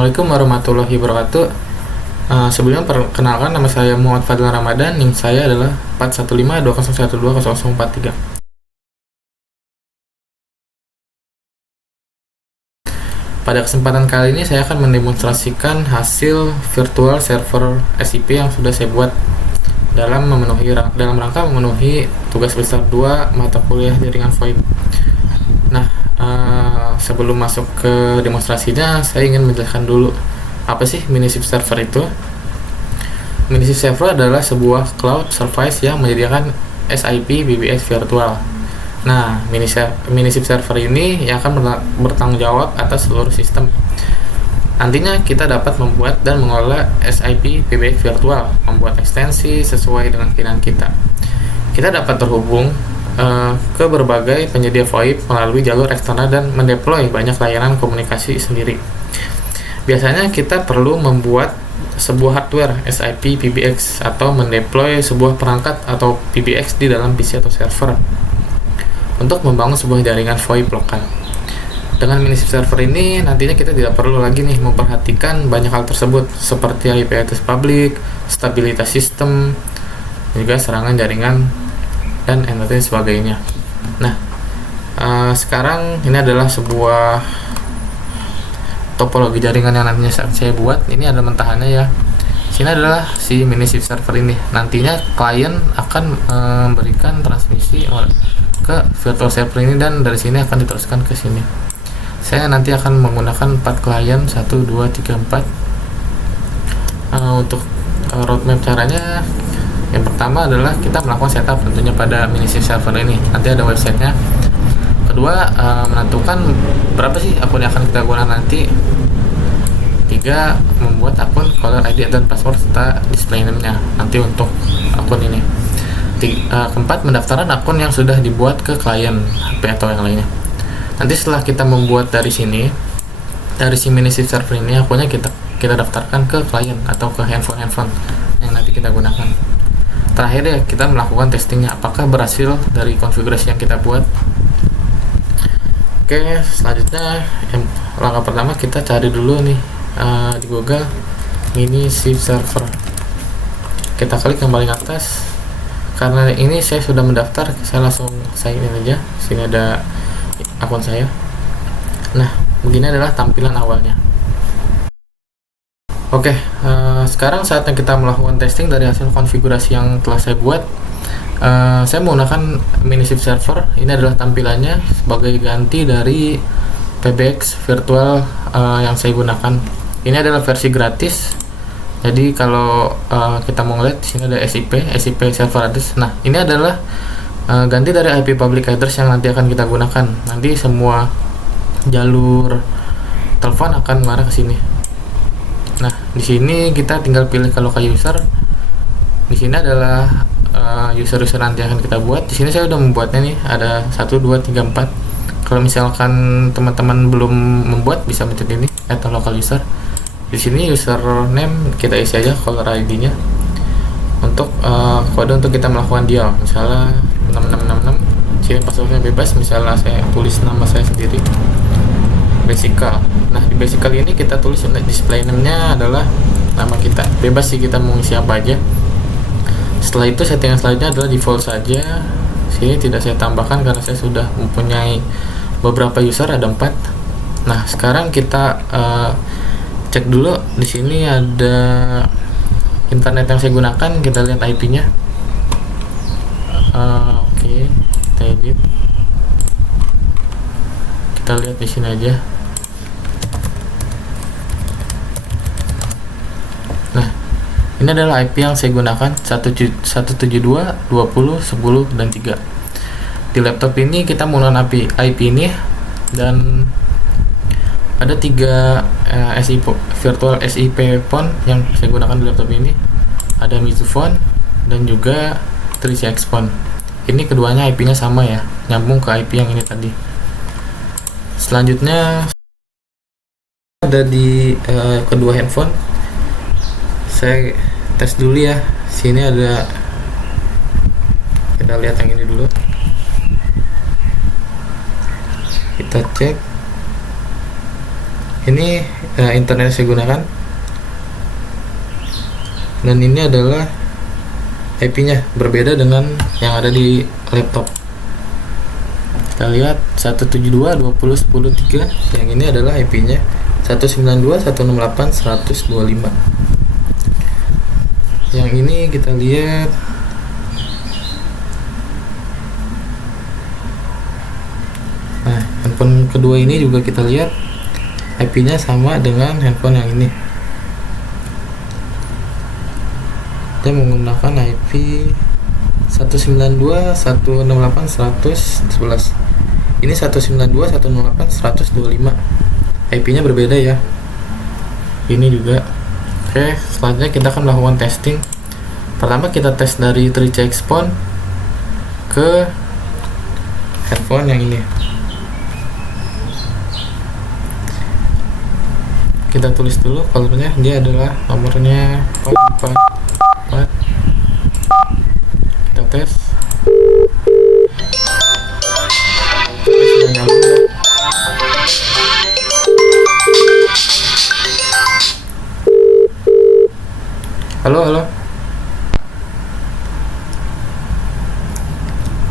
Assalamualaikum warahmatullahi wabarakatuh. Sebelumnya perkenalkan, nama saya Muhammad Fadil Ramadan, NIM saya adalah 41520120043. Pada kesempatan kali ini saya akan mendemonstrasikan hasil virtual server SIP yang sudah saya buat dalam rangka memenuhi tugas besar 2 mata kuliah jaringan VoIP. Nah, sebelum masuk ke demonstrasinya, saya ingin menjelaskan dulu apa sih Minisip server itu. Minisip server adalah sebuah cloud service yang menyediakan SIP PBX virtual. Nah, Minisip server ini yang akan bertanggung jawab atas seluruh sistem. Nantinya kita dapat membuat dan mengelola SIP PBX virtual, membuat ekstensi sesuai dengan keinginan kita. Kita dapat terhubung ke berbagai penyedia VoIP melalui jalur eksternal dan mendeploy banyak layanan komunikasi sendiri. Biasanya kita perlu membuat sebuah hardware SIP PBX atau mendeploy sebuah perangkat atau PBX di dalam PC atau server untuk membangun sebuah jaringan VoIP lokal. Dengan Minisip server ini nantinya kita tidak perlu lagi memperhatikan banyak hal tersebut seperti IP address public, stabilitas sistem, juga serangan jaringan dan sebagainya. Nah, sekarang ini adalah sebuah topologi jaringan yang nantinya saya buat. Ini ada mentahannya ya. Sini adalah si Minisip server ini. Nantinya klien akan memberikan transmisi ke virtual server ini dan dari sini akan diteruskan ke sini. Saya nanti akan menggunakan 4 klien 1, 2, 3, 4. Untuk roadmap caranya, yang pertama adalah kita melakukan setup tentunya pada Minisip server ini. Nanti ada websitenya. Kedua, menentukan berapa sih akun yang akan kita gunakan nanti. 3, membuat akun, caller ID dan password serta display name-nya nanti untuk akun ini. Keempat, pendaftaran akun yang sudah dibuat ke klien HP atau yang lainnya. Nanti setelah kita membuat dari sini, dari si Minisip server ini, akunnya kita daftarkan ke klien atau ke handphone yang nanti kita gunakan. Terakhir ya, kita melakukan testingnya apakah berhasil dari konfigurasi yang kita buat. Oke, selanjutnya langkah pertama kita cari dulu nih di Google Minisip server. Kita klik yang paling atas. Karena ini saya sudah mendaftar, saya langsung sign in aja. Sini ada akun saya. Nah, begini adalah tampilan awalnya. Oke, sekarang saatnya kita melakukan testing dari hasil konfigurasi yang telah saya buat. Saya menggunakan Minisip server. Ini adalah tampilannya sebagai ganti dari PBX virtual yang saya gunakan. Ini adalah versi gratis. Jadi kalau kita mau ngeliat di sini ada SIP server address. Nah, ini adalah ganti dari IP public address yang nanti akan kita gunakan. Nanti semua jalur telepon akan mengarah ke sini. Nah, di sini kita tinggal pilih ke local user. Di sini adalah user nanti akan kita buat. Di sini saya udah membuatnya nih, ada 1, 2, 3, 4. Kalau misalkan teman-teman belum membuat, bisa mencet ini atau local user. Di sini username kita isi aja caller ID-nya. Untuk kode untuk kita melakukan dial, misalnya 6666. Sini passwordnya bebas, misalnya saya tulis nama saya sendiri. Basical. Nah, di basical ini kita tulis display name-nya adalah nama kita. Bebas sih kita mau isi apa aja. Setelah itu settingan selanjutnya adalah default saja. Sini tidak saya tambahkan karena saya sudah mempunyai beberapa user, ada 4. Nah, sekarang kita cek dulu. Di sini ada internet yang saya gunakan, kita lihat IP-nya. Oke, kita edit. Kita lihat di sini aja. Nah, ini adalah IP yang saya gunakan 172.20.10 dan 3. Di laptop ini kita menggunakan IP ini dan ada 3 virtual SIP phone yang saya gunakan di laptop ini. Ada Meizu phone dan juga 3CX phone. Ini keduanya IP-nya sama ya, nyambung ke IP yang ini tadi. Selanjutnya ada di kedua handphone. Saya tes dulu ya. Sini ada, kita lihat yang ini dulu. Kita cek Ini internet yang saya gunakan, dan ini adalah IP-nya berbeda dengan yang ada di laptop. Kita lihat 172.20.10.3, yang ini adalah IP-nya 192.168.125. Yang ini kita lihat handphone kedua ini juga kita lihat IP-nya sama dengan handphone yang ini. Dia menggunakan IP 192.168.111. Ini 192.168.125. IP-nya berbeda ya. Ini juga. Oke, selanjutnya kita akan melakukan testing. Pertama kita tes dari 3C Xphone ke handphone yang ini. Kita tulis dulu kalornya, dia adalah nomornya 444. Kita tes. Halo.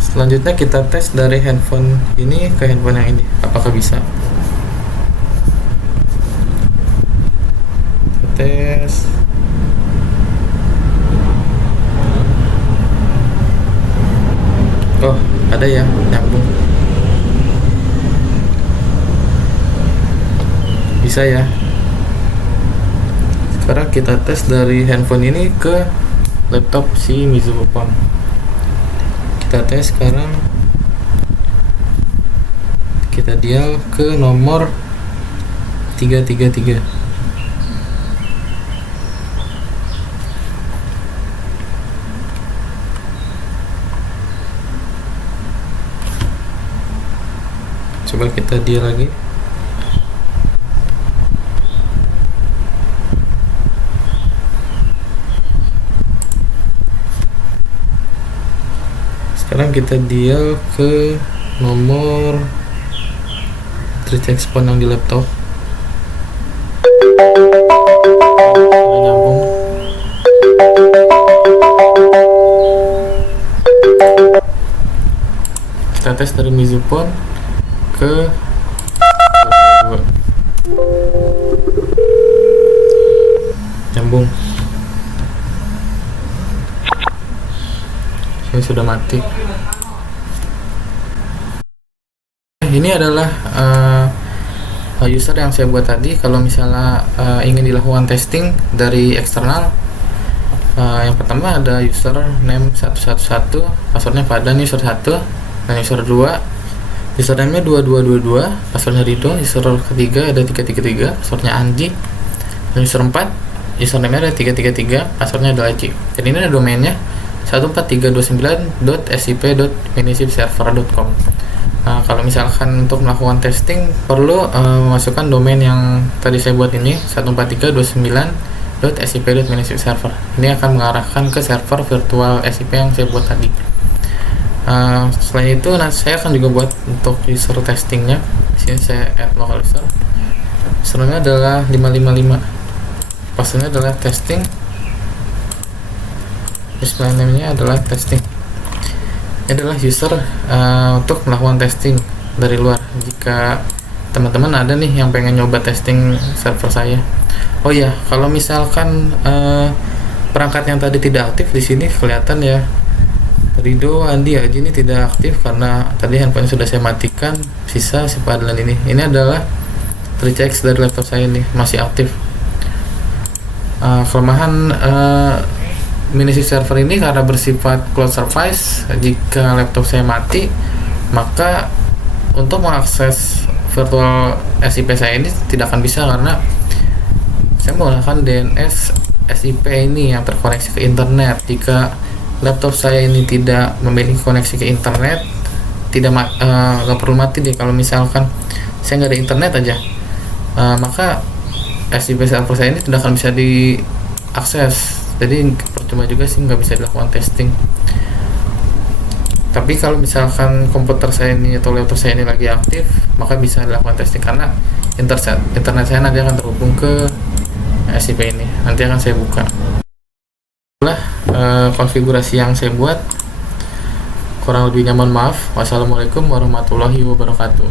Selanjutnya kita tes dari handphone ini ke handphone yang ini, apakah bisa. Tes. Oh, ada ya, nyambung. Bisa ya. Sekarang kita tes dari handphone ini ke laptop si Mizuho Phone. Kita tes sekarang. Kita dial ke nomor 333. Coba kita dia lagi. Sekarang kita dial ke nomor 3C Xphone yang di laptop. Sudah nyambung. Kita tes dari Mizuho Phone ke nyambung. Ini sudah mati. Ini adalah user yang saya buat tadi. Kalau misalnya ingin dilakukan testing dari eksternal, yang pertama ada username 111, passwordnya Padan, user 1, dan user 2 username-nya 2222, passwordnya Rido. User ketiga ada 333, passwordnya Anji. Dan user 4, username-nya ada 333, passwordnya adalah Ci. Jadi ini ada domainnya 14329.sip.minisipserver.com. Nah, kalau misalkan untuk melakukan testing perlu memasukkan domain yang tadi saya buat ini, 14329.sip.minisipserver. Ini akan mengarahkan ke server virtual SIP yang saya buat tadi. Selain itu, nanti saya akan juga buat untuk user testingnya. Di sini saya add local user. Usernya adalah 555. Passwordnya adalah testing. Username-nya adalah testing. Ini adalah user untuk melakukan testing dari luar. Jika teman-teman ada nih yang pengen nyoba testing server saya. Oh ya, kalau misalkan perangkat yang tadi tidak aktif, di sini kelihatan ya. Rido Andi Haji ini tidak aktif karena tadi handphone sudah saya matikan. Sisa si Padlan ini. Ini adalah 3CX dari laptop saya ini masih aktif. Kelemahan Minisip server ini karena bersifat cloud service. Jika laptop saya mati, maka untuk mengakses virtual SIP saya ini tidak akan bisa karena saya menggunakan DNS SIP ini yang terkoneksi ke internet. Jika laptop saya ini tidak memiliki koneksi ke internet, nggak perlu mati deh. Kalau misalkan saya nggak ada internet aja, maka SIP server saya ini tidak akan bisa diakses. Jadi percuma juga sih, nggak bisa dilakukan testing. Tapi kalau misalkan komputer saya ini atau laptop saya ini lagi aktif, maka bisa dilakukan testing karena internet saya nanti akan terhubung ke SIP ini. Nanti akan saya buka. Itulah konfigurasi yang saya buat. Kurang lebih nyaman maaf. Wassalamualaikum warahmatullahi wabarakatuh.